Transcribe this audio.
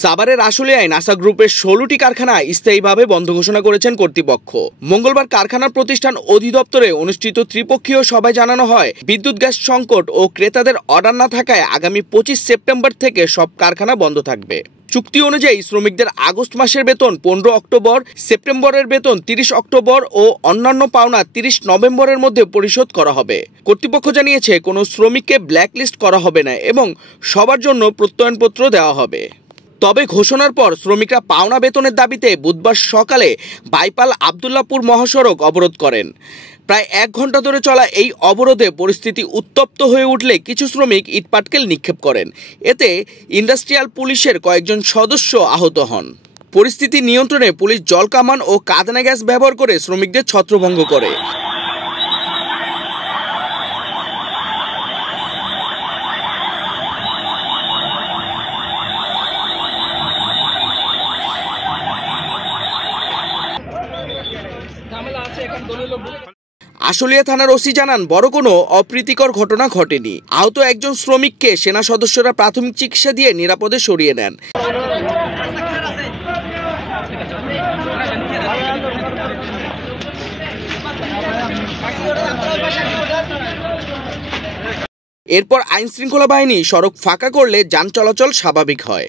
সাভারের আশুলিয়ায় নাসা গ্রুপের 16টি কারখানা স্থায়ীভাবে বন্ধ ঘোষণা করেছেন কর্তৃপক্ষ। মঙ্গলবার কারখানার প্রতিষ্ঠান অধিদপ্তরে অনুষ্ঠিত ত্রিপক্ষীয় সভায় জানানো হয়, বিদ্যুৎ গ্যাস সংকট ও ক্রেতাদের অর্ডার না থাকায় আগামী 25 সেপ্টেম্বর থেকে সব কারখানা বন্ধ থাকবে। চুক্তি অনুযায়ী শ্রমিকদের আগস্ট মাসের বেতন 15 অক্টোবর, সেপ্টেম্বরের বেতন 30 অক্টোবর ও অন্যান্য পাওনা 30 নভেম্বরের মধ্যে পরিশোধ করা হবে। কর্তৃপক্ষ জানিয়েছে, কোনো শ্রমিককে ব্ল্যাকলিস্ট করা হবে না এবং সবার জন্য প্রত্যয়নপত্র দেওয়া হবে। তবে ঘোষণার পর শ্রমিকরা পাওনা বেতনের দাবিতে বুধবার সকালে বাইপাল আবদুল্লাপুর মহাসড়ক অবরোধ করেন। প্রায় 1 ঘন্টা ধরে চলা এই অবরোধে পরিস্থিতি উত্তপ্ত হয়ে উঠলে কিছু শ্রমিক ইটপাটকেল নিক্ষেপ করেন। এতে ইন্ডাস্ট্রিয়াল পুলিশের কয়েকজন সদস্য আহত হন। পরিস্থিতি নিয়ন্ত্রণে পুলিশ জলকামান ও কাঁদানে গ্যাস ব্যবহার করে শ্রমিকদের ছত্রভঙ্গ করে। আশুলিয়া থানার ওসি জানান, বড় কোনো অপ্রীতিকর ঘটনা ঘটেনি। আহত একজন শ্রমিককে সেনা সদস্যরা প্রাথমিক চিকিৎসা দিয়ে নিরাপদে সরিয়ে নেন। এরপর আইনশৃঙ্খলা বাহিনী সড়ক ফাঁকা করলে যান চলাচল স্বাভাবিক হয়।